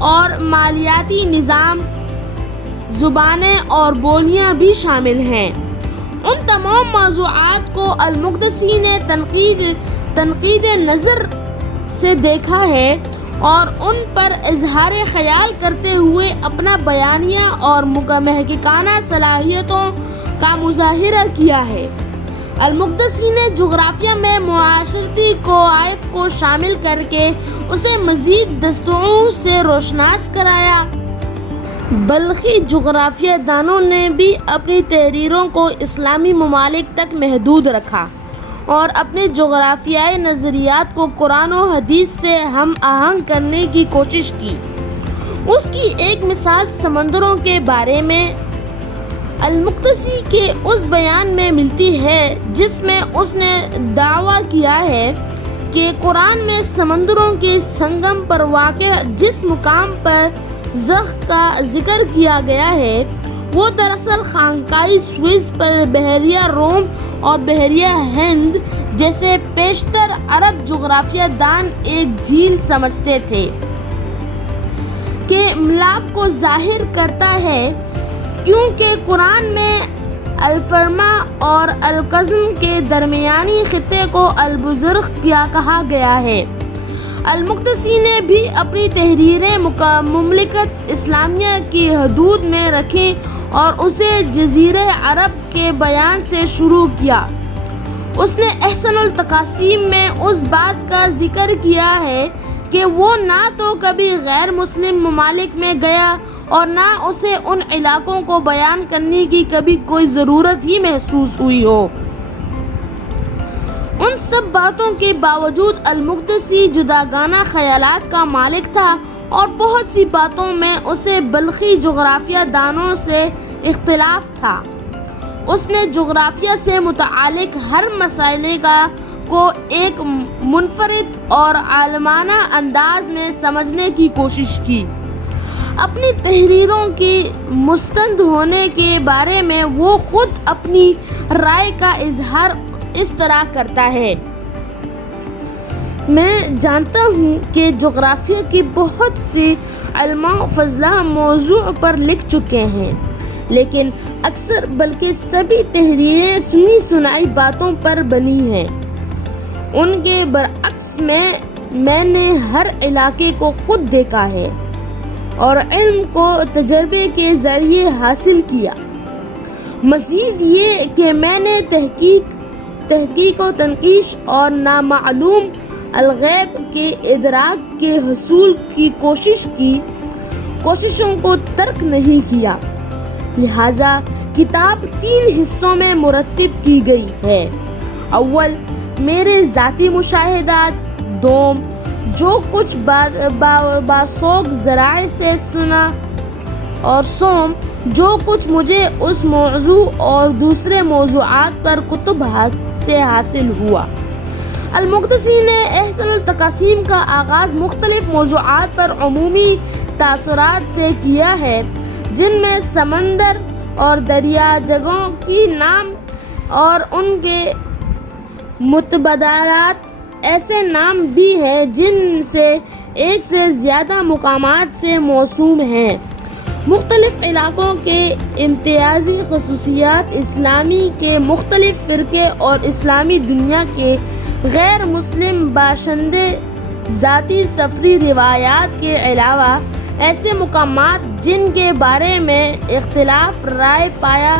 اور مالیاتی نظام، زبانیں اور بولیاں بھی شامل ہیں۔ ان تمام موضوعات کو المقدسی نے تنقید نظر سے دیکھا ہے اور ان پر اظہار خیال کرتے ہوئے اپنا بیانیہ اور محققانہ صلاحیتوں کا مظاہرہ کیا ہے۔ المقدسی نے جغرافیہ میں معاشرتی کوائف کو شامل کر کے اسے مزید دستوں سے روشناس کرایا۔ بلخی جغرافیہ دانوں نے بھی اپنی تحریروں کو اسلامی ممالک تک محدود رکھا اور اپنے جغرافیائی نظریات کو قرآن و حدیث سے ہم آہنگ کرنے کی کوشش کی۔ اس کی ایک مثال سمندروں کے بارے میں المقدسی کے اس بیان میں ملتی ہے جس میں اس نے دعویٰ کیا ہے کہ قرآن میں سمندروں کے سنگم پر واقع جس مقام پر زخ کا ذکر کیا گیا ہے وہ دراصل خانقاہ سوئس پر بحیرہ روم اور بحیرہ ہند جیسے پیشتر عرب جغرافیہ دان ایک جھیل سمجھتے تھے کے ملاپ کو ظاہر کرتا ہے، کیونکہ قرآن میں الفرما اور القزم کے درمیانی خطے کو البزرق کیا کہا گیا ہے۔ المقدسی نے بھی اپنی تحریریں مملکت اسلامیہ کی حدود میں رکھیں اور اسے جزیرہ عرب کے بیان سے شروع کیا۔ اس نے احسن التقاسیم میں اس بات کا ذکر کیا ہے کہ وہ نہ تو کبھی غیر مسلم ممالک میں گیا اور نہ اسے ان علاقوں کو بیان کرنے کی کبھی کوئی ضرورت ہی محسوس ہوئی ہو۔ ان سب باتوں کے باوجود المقدسی جداگانہ خیالات کا مالک تھا اور بہت سی باتوں میں اسے بلخی جغرافیہ دانوں سے اختلاف تھا۔ اس نے جغرافیہ سے متعلق ہر مسئلے کو ایک منفرد اور عالمانہ انداز میں سمجھنے کی کوشش کی۔ اپنی تحریروں کی مستند ہونے کے بارے میں وہ خود اپنی رائے کا اظہار اس طرح کرتا ہے: میں جانتا ہوں کہ جغرافیہ کی بہت سی علماء فضلہ موضوع پر لکھ چکے ہیں، لیکن اکثر بلکہ سبھی تحریریں سنی سنائی باتوں پر بنی ہیں۔ ان کے برعکس میں نے ہر علاقے کو خود دیکھا ہے اور علم کو تجربے کے ذریعے حاصل کیا۔ مزید یہ کہ میں نے تحقیق و تنقیش اور نامعلوم الغیب کے ادراک کے حصول کی کوششوں کو ترک نہیں کیا۔ لہذا کتاب 3 حصوں میں مرتب کی گئی ہے: اول، میرے ذاتی مشاہدات; دوم، جو کچھ باسوق ذرائع سے سنا; اور سوم، جو کچھ مجھے اس موضوع اور دوسرے موضوعات پر کتب سے حاصل ہوا۔ المقدسی نے احسن التقاسیم کا آغاز مختلف موضوعات پر عمومی تاثرات سے کیا ہے، جن میں سمندر اور دریا جگہوں کی نام اور ان کے متبادلات ایسے نام بھی ہیں جن سے ایک سے زیادہ مقامات سے موسوم ہیں۔ مختلف علاقوں کے امتیازی خصوصیات، اسلامی کے مختلف فرقے اور اسلامی دنیا کے غیر مسلم باشندے، ذاتی سفری روایات کے علاوہ ایسے مقامات جن کے بارے میں اختلاف رائے پایا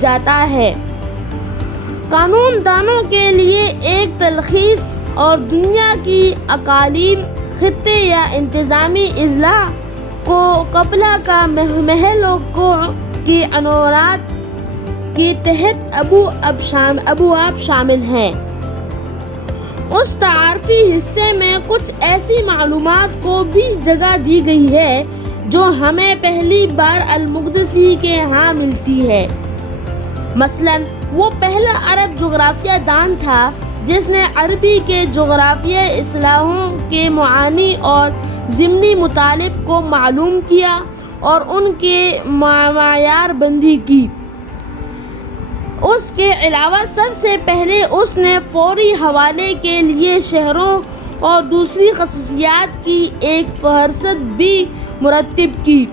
جاتا ہے، قانون دانوں کے لیے ایک تلخیص اور دنیا کی اقالیم، خطے یا انتظامی اضلاع کو قبلہ کا محل کی عنوانات کے تحت ابواب شامل ہیں۔ اس تعارفی حصے میں کچھ ایسی معلومات کو بھی جگہ دی گئی ہے جو ہمیں پہلی بار المقدسی کے ہاں ملتی ہے۔ مثلاً وہ پہلا عرب جغرافیہ دان تھا جس نے عربی کے جغرافیائی اصطلاحوں کے معانی اور ضمنی مطالب کو معلوم کیا اور ان کے معیار بندی کی۔ اس کے علاوہ سب سے پہلے اس نے فوری حوالے کے لیے شہروں اور دوسری خصوصیات کی ایک فہرست بھی مرتب کی۔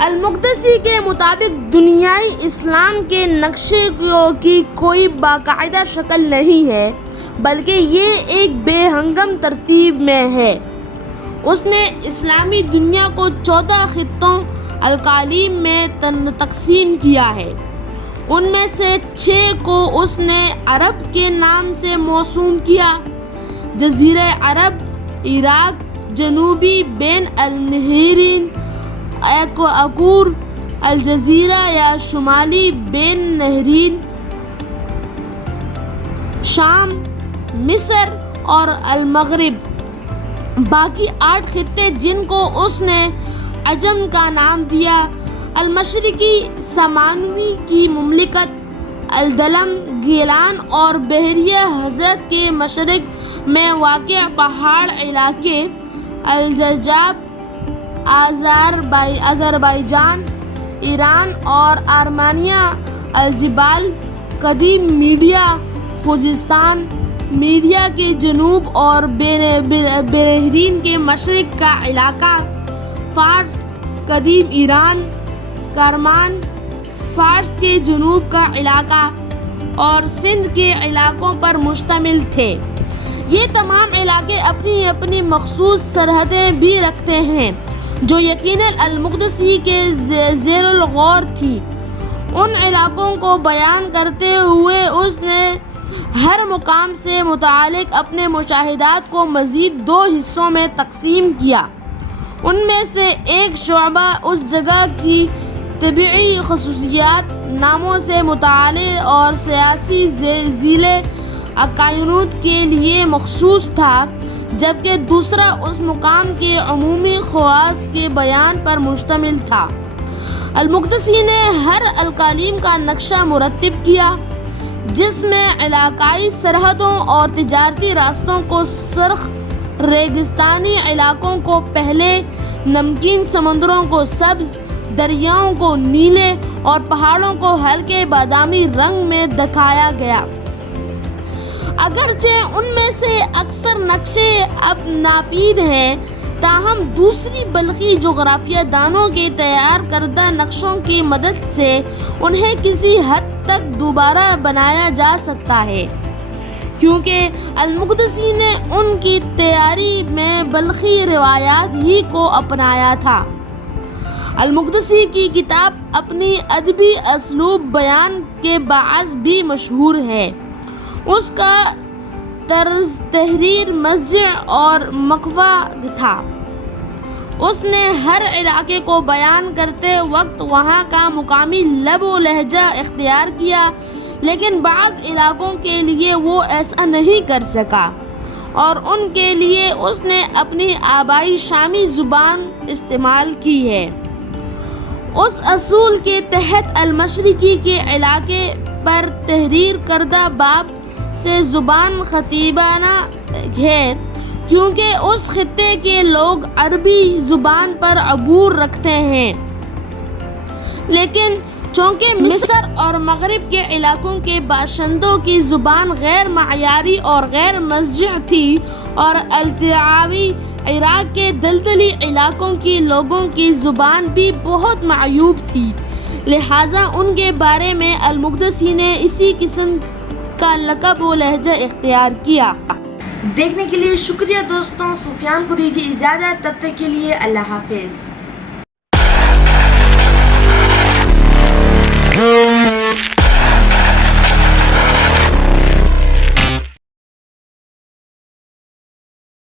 المقدسی کے مطابق دنیائے اسلام کے نقشے کی کوئی باقاعدہ شکل نہیں ہے، بلکہ یہ ایک بے ہنگم ترتیب میں ہے۔ اس نے اسلامی دنیا کو 14 خطوں الاقالیم میں تقسیم کیا ہے۔ ان میں سے 6 کو اس نے عرب کے نام سے موسوم کیا: جزیرہ عرب، عراق، جنوبی بین النہرین، ایکواڈور، الجزیرہ یا شمالی بین النہرین، شام، مصر اور المغرب۔ باقی 8 خطے جن کو اس نے عجم کا نام دیا: المشرقی سامانوی کی مملکت، الدلم، گیلان اور بحیرہ حضرت کے مشرق میں واقع پہاڑ علاقے، الجرجاب، آذربائیجان، ایران اور آرمینیا، الجبال، قدیم میڈیا، خوزستان، میڈیا کے جنوب اور بحرین کے مشرق کا علاقہ، فارس، قدیم ایران، کرمان، فارس کے جنوب کا علاقہ اور سندھ کے علاقوں پر مشتمل تھے۔ یہ تمام علاقے اپنی اپنی مخصوص سرحدیں بھی رکھتے ہیں جو یقیناً المقدسی کے زیر الغور تھی۔ ان علاقوں کو بیان کرتے ہوئے اس نے ہر مقام سے متعلق اپنے مشاہدات کو مزید 2 حصوں میں تقسیم کیا۔ ان میں سے ایک شعبہ اس جگہ کی طبعی خصوصیات، ناموں سے متعلق اور سیاسی ذیل کائنات کے لیے مخصوص تھا، جبکہ دوسرا اس مقام کے عمومی خواص کے بیان پر مشتمل تھا۔ المقدسی نے ہر الاقالیم کا نقشہ مرتب کیا، جس میں علاقائی سرحدوں اور تجارتی راستوں کو سرخ، ریگستانی علاقوں کو پہلے، نمکین سمندروں کو سبز، دریاؤں کو نیلے اور پہاڑوں کو ہلکے بادامی رنگ میں دکھایا گیا۔ اگرچہ ان میں سے اکثر نقشے اب ناپید ہیں، تاہم دوسری بلخی جغرافیہ دانوں کے تیار کردہ نقشوں کی مدد سے انہیں کسی حد تک دوبارہ بنایا جا سکتا ہے، کیونکہ المقدسی نے ان کی تیاری میں بلخی روایات ہی کو اپنایا تھا۔ المقدسی کی کتاب اپنی ادبی اسلوب بیان کے باعث بھی مشہور ہے۔ اس کا طرز تحریر مضحک اور مخفی تھا۔ اس نے ہر علاقے کو بیان کرتے وقت وہاں کا مقامی لب و لہجہ اختیار کیا، لیکن بعض علاقوں کے لیے وہ ایسا نہیں کر سکا اور ان کے لیے اس نے اپنی آبائی شامی زبان استعمال کی ہے۔ اس اصول کے تحت المشرقی کے علاقے پر تحریر کردہ باب سے زبان خطیبانہ ہے، کیونکہ اس خطے کے لوگ عربی زبان پر عبور رکھتے ہیں، لیکن چونکہ مصر اور مغرب کے علاقوں کے باشندوں کی زبان غیر معیاری اور غیر مضحک تھی اور التیاوی عراق کے دلدلی علاقوں کے لوگوں کی زبان بھی بہت معیوب تھی، لہٰذا ان کے بارے میں المقدسی نے اسی قسم کا لقب و لہجہ اختیار کیا۔ دیکھنے کے لیے شکریہ دوستوں، سفیان کو دیجیے اجازت، تب تک کے لیے اللہ حافظ۔